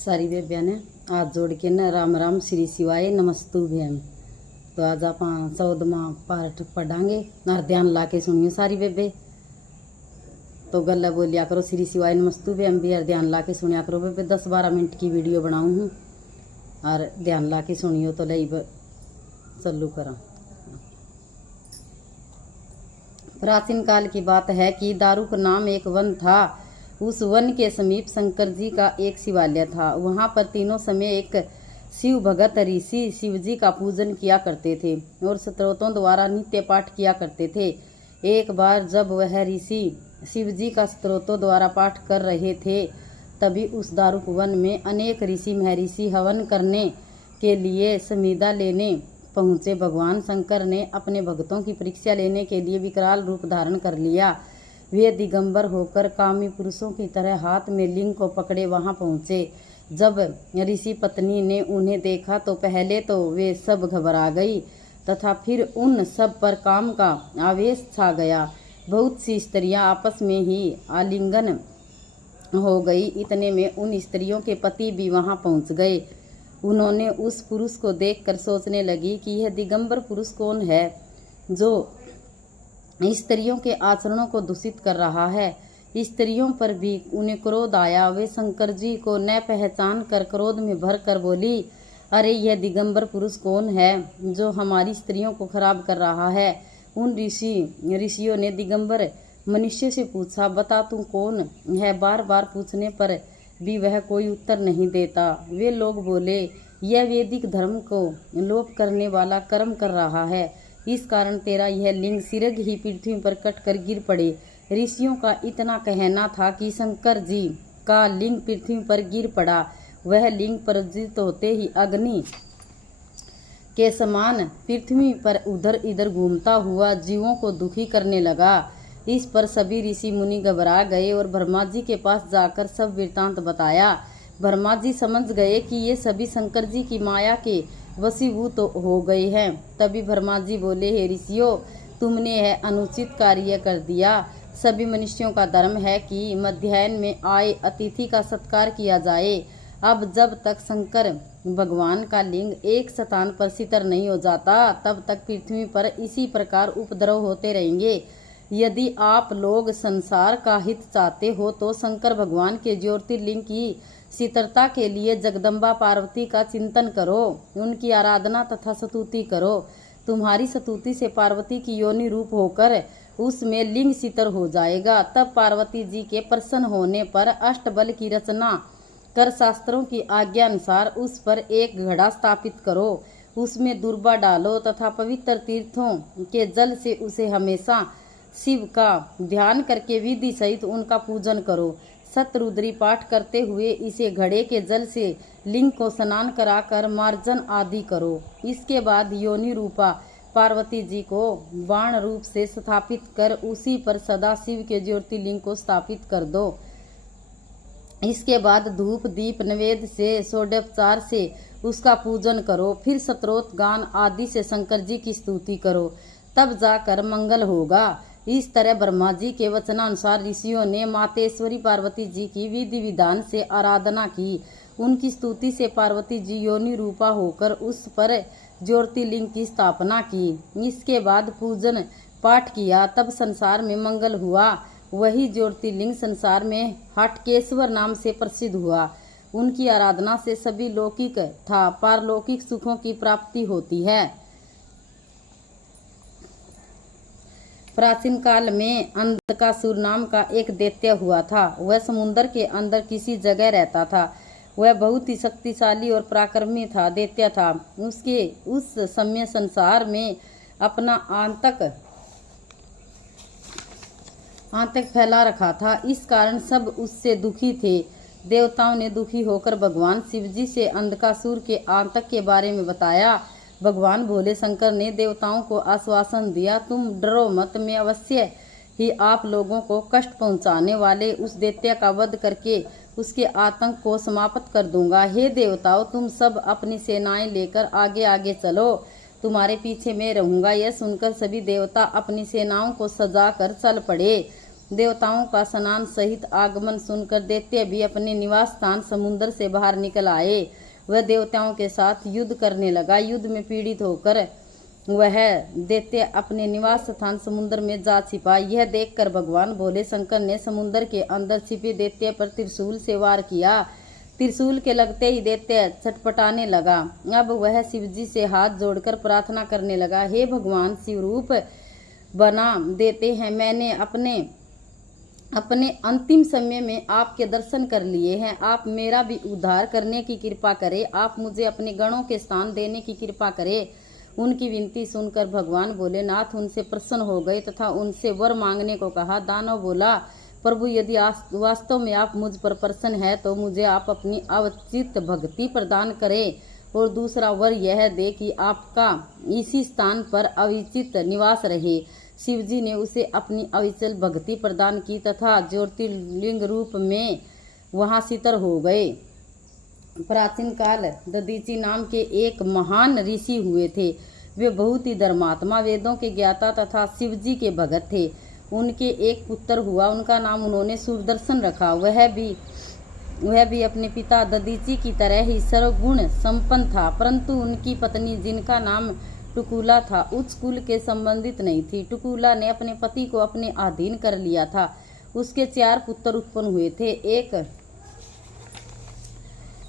सारी बेबिया ने हाथ जोड़ के न राम राम श्री शिवाय नमस्तुभ्यम। तो आज आप 14वां पार्ट पढ़ांगे और ध्यान ला के सुनियो सारी बेबे। तो गल्ला बोलिया करो श्री शिवाय नमस्तुभ्यम भी और ध्यान ला के सुनिया करो बेबे। 10-12 मिनट की वीडियो बनाऊँ हूँ और ध्यान ला के सुनियो तो लई चालू करा। प्राचीन काल की बात है कि दारुक नाम एक वन था। उस वन के समीप शंकर जी का एक शिवालय था। वहाँ पर तीनों समय एक शिव भगत ऋषि शिव जी का पूजन किया करते थे और स्त्रोतों द्वारा नित्य पाठ किया करते थे। एक बार जब वह ऋषि शिव जी का स्त्रोतों द्वारा पाठ कर रहे थे, तभी उस दारुक वन में अनेक ऋषि महर्षि हवन करने के लिए समिधा लेने पहुँचे। भगवान शंकर ने अपने भक्तों की परीक्षा लेने के लिए विकराल रूप धारण कर लिया। वे दिगंबर होकर कामी पुरुषों की तरह हाथ में लिंग को पकड़े वहां पहुंचे। जब ऋषि पत्नी ने उन्हें देखा तो पहले तो वे सब घबरा गई तथा फिर उन सब पर काम का आवेश छा गया। बहुत सी स्त्रियां आपस में ही आलिंगन हो गई। इतने में उन स्त्रियों के पति भी वहां पहुंच गए। उन्होंने उस पुरुष को देखकर सोचने लगी कि यह दिगंबर पुरुष कौन है जो स्त्रियों के आचरणों को दूषित कर रहा है। स्त्रियों पर भी उन्हें क्रोध आया। वे शंकर जी को न पहचान कर क्रोध में भर कर बोली, अरे यह दिगंबर पुरुष कौन है जो हमारी स्त्रियों को खराब कर रहा है। उन ऋषियों ने दिगंबर मनुष्य से पूछा, बता तू कौन है। बार बार पूछने पर भी वह कोई उत्तर नहीं देता। वे लोग बोले, यह वैदिक धर्म को लोप करने वाला कर्म कर रहा है, इस कारण तेरा यह लिंग सिरग ही पृथ्वी पर कट कर गिर पड़े। ऋषियों का इतना कहना था कि शंकर जी का लिंग पृथ्वी पर गिर पड़ा। वह लिंग प्रज्वलित होते ही अग्नि के समान पृथ्वी पर उधर इधर घूमता हुआ जीवों को दुखी करने लगा। इस पर सभी ऋषि मुनि घबरा गए और ब्रह्मा जी के पास जाकर सब वृतांत बताया। ब्रह्मा जी समझ गए कि ये सभी शंकर जी की माया के वशीभूत हो गए हैं। तभी ब्रह्मा जी बोले, हे ऋषियों, तुमने यह अनुचित कार्य कर दिया। सभी मनुष्यों का धर्म है कि मध्याह्न में आए अतिथि का सत्कार किया जाए। अब जब तक शंकर भगवान का लिंग एक स्थान पर स्थिर नहीं हो जाता, तब तक पृथ्वी पर इसी प्रकार उपद्रव होते रहेंगे। यदि आप लोग संसार का हित चाहते हो तो शंकर भगवान के ज्योतिर्लिंग की शीतलता के लिए जगदम्बा पार्वती का चिंतन करो, उनकी आराधना तथा स्तुति करो। तुम्हारी स्तुति से पार्वती की योनि रूप होकर उसमें लिंग शीतल हो जाएगा। तब पार्वती जी के प्रसन्न होने पर अष्टबल की रचना कर शास्त्रों की आज्ञा अनुसार उस पर एक घड़ा स्थापित करो। उसमें दुर्बा डालो तथा पवित्र तीर्थों के जल से उसे हमेशा शिव का ध्यान करके विधि सहित उनका पूजन करो। शतरुद्री पाठ करते हुए इसे घड़े के जल से लिंग को स्नान कराकर मार्जन आदि करो। इसके बाद योनि रूपा पार्वती जी को बाण रूप से स्थापित कर उसी पर सदा शिव के ज्योतिर्लिंग को स्थापित कर दो। इसके बाद धूप दीप नैवेद्य से षोडोपचार से उसका पूजन करो। फिर स्तोत्र गान आदि से शंकर जी की स्तुति करो, तब जाकर मंगल होगा। इस तरह ब्रह्मा जी के वचनानुसार ऋषियों ने मातेश्वरी पार्वती जी की विधि विधान से आराधना की। उनकी स्तुति से पार्वती जी योनि रूपा होकर उस पर ज्योतिर्लिंग की स्थापना की। इसके बाद पूजन पाठ किया, तब संसार में मंगल हुआ। वही ज्योतिर्लिंग संसार में हटकेश्वर नाम से प्रसिद्ध हुआ। उनकी आराधना से सभी लौकिक तथा पारलौकिक सुखों की प्राप्ति होती है। प्राचीन काल में अंधकासुर नाम का एक दैत्य हुआ था। वह समुद्र के अंदर किसी जगह रहता था। वह बहुत ही शक्तिशाली और पराक्रमी था दैत्य था। उसके उस समय संसार में अपना आतंक फैला रखा था। इस कारण सब उससे दुखी थे। देवताओं ने दुखी होकर भगवान शिवजी से अंधकासुर के आतंक के बारे में बताया। भगवान भोले शंकर ने देवताओं को आश्वासन दिया, तुम डरो मत, मैं अवश्य ही आप लोगों को कष्ट पहुंचाने वाले उस दैत्य का वध करके उसके आतंक को समाप्त कर दूंगा। हे देवताओं, तुम सब अपनी सेनाएं लेकर आगे आगे चलो, तुम्हारे पीछे मैं रहूंगा। यह सुनकर सभी देवता अपनी सेनाओं को सजा कर चल पड़े। देवताओं का स्नान सहित आगमन सुनकर दैत्य भी अपने निवास स्थान समुद्र से बाहर निकल आए। वह देवताओं के साथ युद्ध करने लगा। युद्ध में पीड़ित होकर वह दैत्य अपने निवास स्थान समुद्र में जा छिपा। यह देखकर भगवान भोले शंकर ने समुद्र के अंदर छिपे दैत्य पर त्रिशूल से वार किया। त्रिशूल के लगते ही दैत्य छटपटाने लगा। अब वह शिवजी से हाथ जोड़कर प्रार्थना करने लगा, हे भगवान, शिवरूप बना देते हैं। मैंने अपने अंतिम समय में आपके दर्शन कर लिए हैं। आप मेरा भी उद्धार करने की कृपा करें। आप मुझे अपने गणों के स्थान देने की कृपा करें। उनकी विनती सुनकर भगवान भोलेनाथ उनसे प्रसन्न हो गए तथा उनसे वर मांगने को कहा। दानव बोला, प्रभु, यदि वास्तव में आप मुझ पर प्रसन्न है तो मुझे आप अपनी अवचित भक्ति प्रदान करें, और दूसरा वर यह दे कि आपका इसी स्थान पर अविचित निवास रहे। शिवजी ने उसे अपनी अविचल भक्ति प्रदान की तथा ज्योतिर्लिंग रूप में वहां सितर हो गए। प्राचीन काल दधीचि नाम के एक महान ऋषि हुए थे। वे बहुत ही धर्मात्मा, वेदों के ज्ञाता तथा शिवजी के भगत थे। उनके एक पुत्र हुआ, उनका नाम उन्होंने सुदर्शन रखा। वह भी अपने पिता दधीचि की तरह ही सर्वगुण संपन्न था, परंतु उनकी पत्नी, जिनका नाम टुकुला था, उच्च कुल के संबंधित नहीं थी। टुकुला ने अपने पति को अपने अधीन कर लिया था। उसके 4 पुत्र उत्पन्न हुए थे।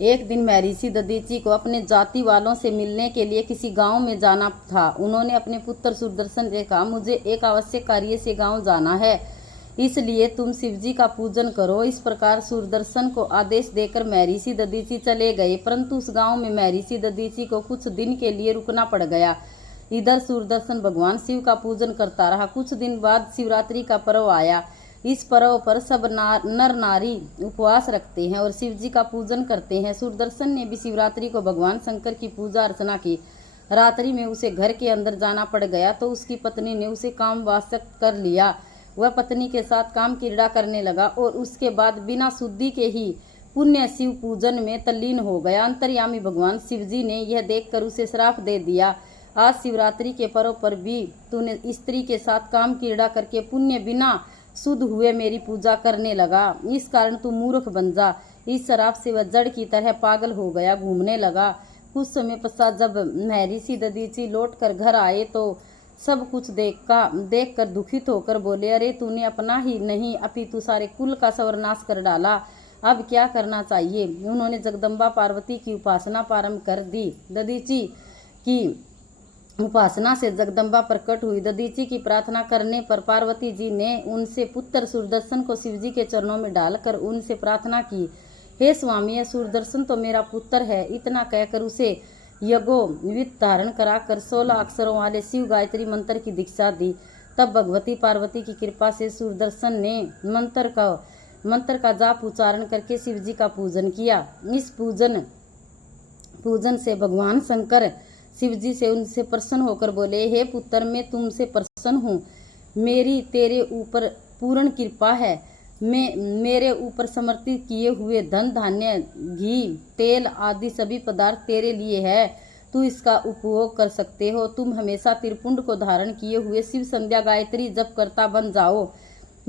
एक दिन महर्षि दधीचि को अपने जाति वालों से मिलने के लिए किसी गांव में जाना था। उन्होंने अपने पुत्र सुदर्शन से कहा, मुझे एक आवश्यक कार्य से गांव जाना है, इसलिए तुम शिवजी का पूजन करो। इस प्रकार सुदर्शन को आदेश देकर महर्षि दधीचि चले गए, परंतु उस गांव में महर्षि दधीचि को कुछ दिन के लिए रुकना पड़ गया। इधर सुदर्शन भगवान शिव का पूजन करता रहा। कुछ दिन बाद शिवरात्रि का पर्व आया। इस पर्व पर सब नर नारी उपवास रखते हैं और शिवजी का पूजन करते हैं। सुदर्शन ने भी शिवरात्रि को भगवान शंकर की पूजा अर्चना की। रात्रि में उसे घर के अंदर जाना पड़ गया तो उसकी पत्नी ने उसे कामवासक कर लिया। वह पत्नी के साथ काम क्रीड़ा करने लगा और उसके बाद बिना शुद्धि के ही पुण्य शिव पूजन में तल्लीन हो गया। अंतर्यामी भगवान शिवजी ने यह देखकर उसे श्राप दे दिया, आज शिवरात्रि के पर्व पर भी तूने स्त्री के साथ काम क्रीड़ा करके पुण्य बिना शुद्ध हुए मेरी पूजा करने लगा, इस कारण तू मूर्ख बन जा। इस श्राप से वह जड़ की तरह पागल हो गया, घूमने लगा। कुछ समय पश्चात जब महर्षि दधीचि लौट कर घर आए तो सब कुछ देखकर दुखित होकर बोले, अरे तूने अपना ही नहीं अपितु सारे कुल का सर्वनाश कर डाला, अब क्या करना चाहिए। उन्होंने जगदम्बा पार्वती की उपासना प्रारंभ कर दी। दधीचि की उपासना से जगदम्बा प्रकट हुई। दधीचि की प्रार्थना करने पर पार्वती जी ने उनसे पुत्र सुदर्शन को शिवजी के चरणों में डालकर उनसे प्रार्थना की, हे स्वामी, यह सुदर्शन तो मेरा पुत्र है। इतना कहकर उसे यज्ञोपवीत धारण कराकर 16 अक्षरों वाले शिव गायत्री मंत्र की दीक्षा दी। तब भगवती पार्वती की कृपा से सुदर्शन ने मंत्र का जाप उच्चारण करके शिवजी का पूजन किया। इस पूजन से भगवान शंकर शिवजी से उनसे प्रसन्न होकर बोले, हे पुत्र, मैं तुमसे प्रसन्न हूँ। मेरी तेरे ऊपर पूर्ण कृपा है। मेरे ऊपर समर्पित किए हुए धन, धान्य, घी, तेल आदि सभी पदार्थ तेरे लिए है। तू इसका उपभोग कर सकते हो। तुम हमेशा त्रिपुंड को धारण किए हुए शिव संध्या गायत्री जप करता बन जाओ।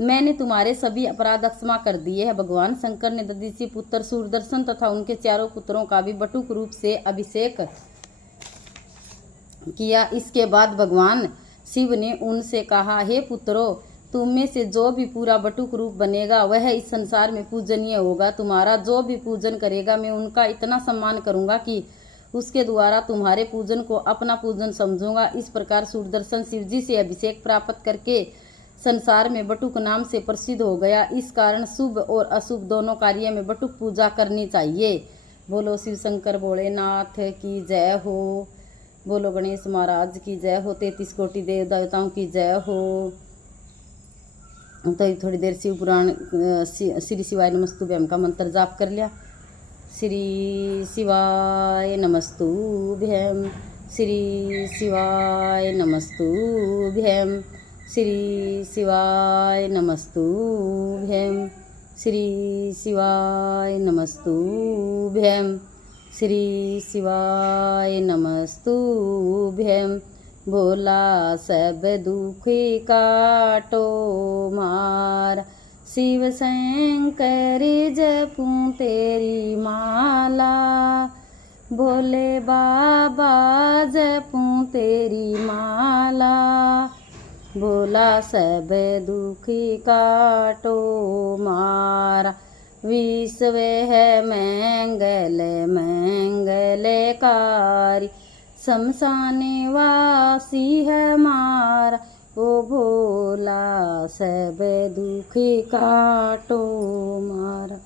मैंने तुम्हारे सभी अपराध क्षमा कर दिए हैं। भगवान शंकर ने दधीचि पुत्र सुदर्शन तथा उनके 4 पुत्रों का भी बटुक रूप से अभिषेक किया। इसके बाद भगवान शिव ने उनसे कहा, हे पुत्रों, तुम में से जो भी पूरा बटुक रूप बनेगा वह इस संसार में पूजनीय होगा। तुम्हारा जो भी पूजन करेगा मैं उनका इतना सम्मान करूंगा कि उसके द्वारा तुम्हारे पूजन को अपना पूजन समझूंगा। इस प्रकार सुदर्शन शिवजी से अभिषेक प्राप्त करके संसार में बटुक नाम से प्रसिद्ध हो गया। इस कारण शुभ और अशुभ दोनों कार्य में बटुक पूजा करनी चाहिए। बोलो शिव शंकर भोलेनाथ की जय हो। बोलो गणेश महाराज की जय हो। 33 कोटि देव देवताओं की जय हो। तो थोड़ी देर शिव पुराण श्री शिवाय नमस्तुभ्यम का मंत्र जाप कर लिया। श्री शिवाय नमस्तुभ्यम, श्री शिवाय नमस्तुभ्यम, श्री शिवाय नमस्तुभ्यम, श्री शिवाय नमस्तुभ्यम, श्री शिवाय नमस्तुभ्यम। भोला सब दुखी काटो मारा। शिव शंकर जपूं तेरी माला, भोले बाबा जपूं तेरी माला। भोला सब दुखी काटो मारा। विश्व है मंगल मंगलकारी, शमशान वासी है मारा। ओ भोला सब दुखी काटो मारा।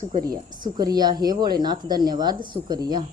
शुक्रिया शुक्रिया हे भोलेनाथ, धन्यवाद, शुक्रिया।